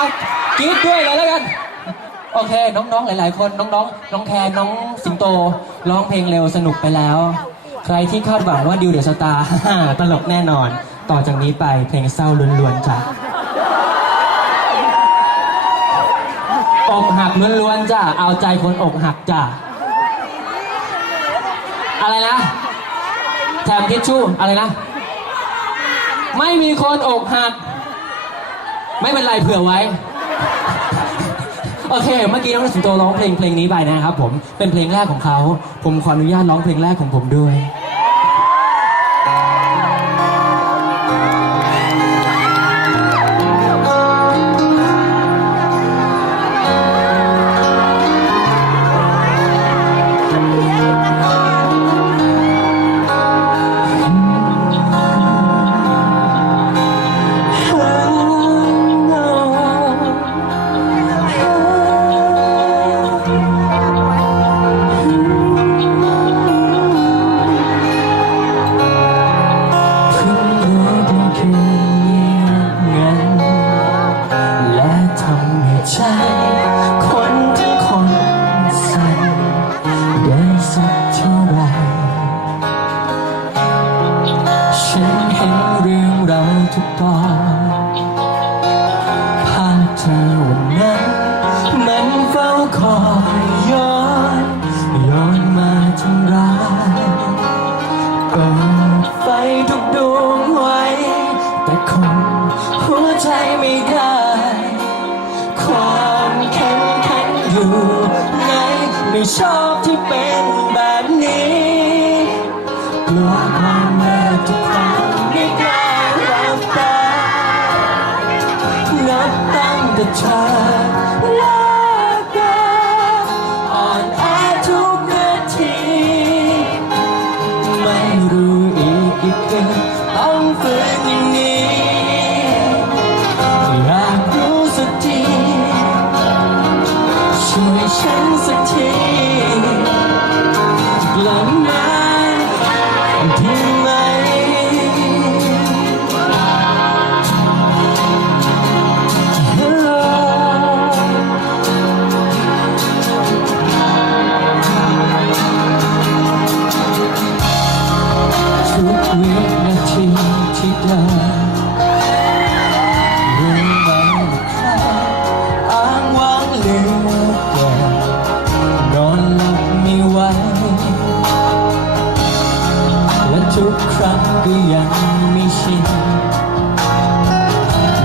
เอากรี๊ดด้วยเลยแล้วกัน โอเค น้องๆ หลาย ๆ คน น้องๆ น้องแคนน้องสิงโต ร้องเพลงเร็วสนุกไปแล้ว ใครที่คาดหวังว่าดิวเดอะสตาร์ตลกแน่นอน ต่อจากนี้ไปเพลงเศร้าล้วนๆจ้ะอกหักล้วนๆจ้ะ เอาใจคนอกหักจ้ะ อะไรนะ แถมทิชชู่ อะไรนะ ไม่มีคนอกหัก ไม่เป็นไรเผื่อไว้ โอเค เมื่อกี้น้องสิงโตร้องเพลงเพลงนี้ไปนะครับผม เป็นเพลงแรกของเขา ผมขออนุญาตร้องเพลงแรกของผมด้วย คอยย้อนย้อนมาทำร้ายเปิดไฟทุกดวงไว้ แต่คงหัวใจไม่ได้ ความเข้มแข็งอยู่ไหนไม่ชอบที่เป็นแบบนี้กลัวความเมื่อทุกครั้งไม่กล้ารับตานับตั้งแต่เธอ วินาทีที่เดินรู้ไหมว่าใครอ้างว้างเหลือเกินนอนหลับไม่ไหวและทุกครั้งก็ยังไม่ชิน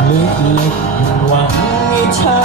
ลึกๆยังหวังให้เธอ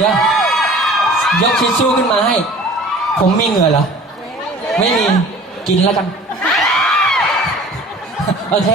เดี๋ยวยกชิชชู่ขึ้นมาให้ ผมมีเหงื่อเหรอ ไม่มี กินแล้วกัน โอเค